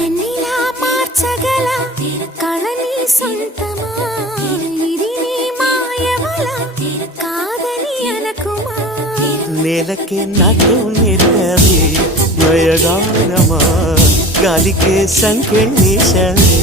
నన్నిలా మార్చగల కళని సొంతమా ఇది నీ మాయవల కాదని అనకుమా నేలకే నాటు నేర్పది నయగానమా గాలికే సంకెళ్ళేశావే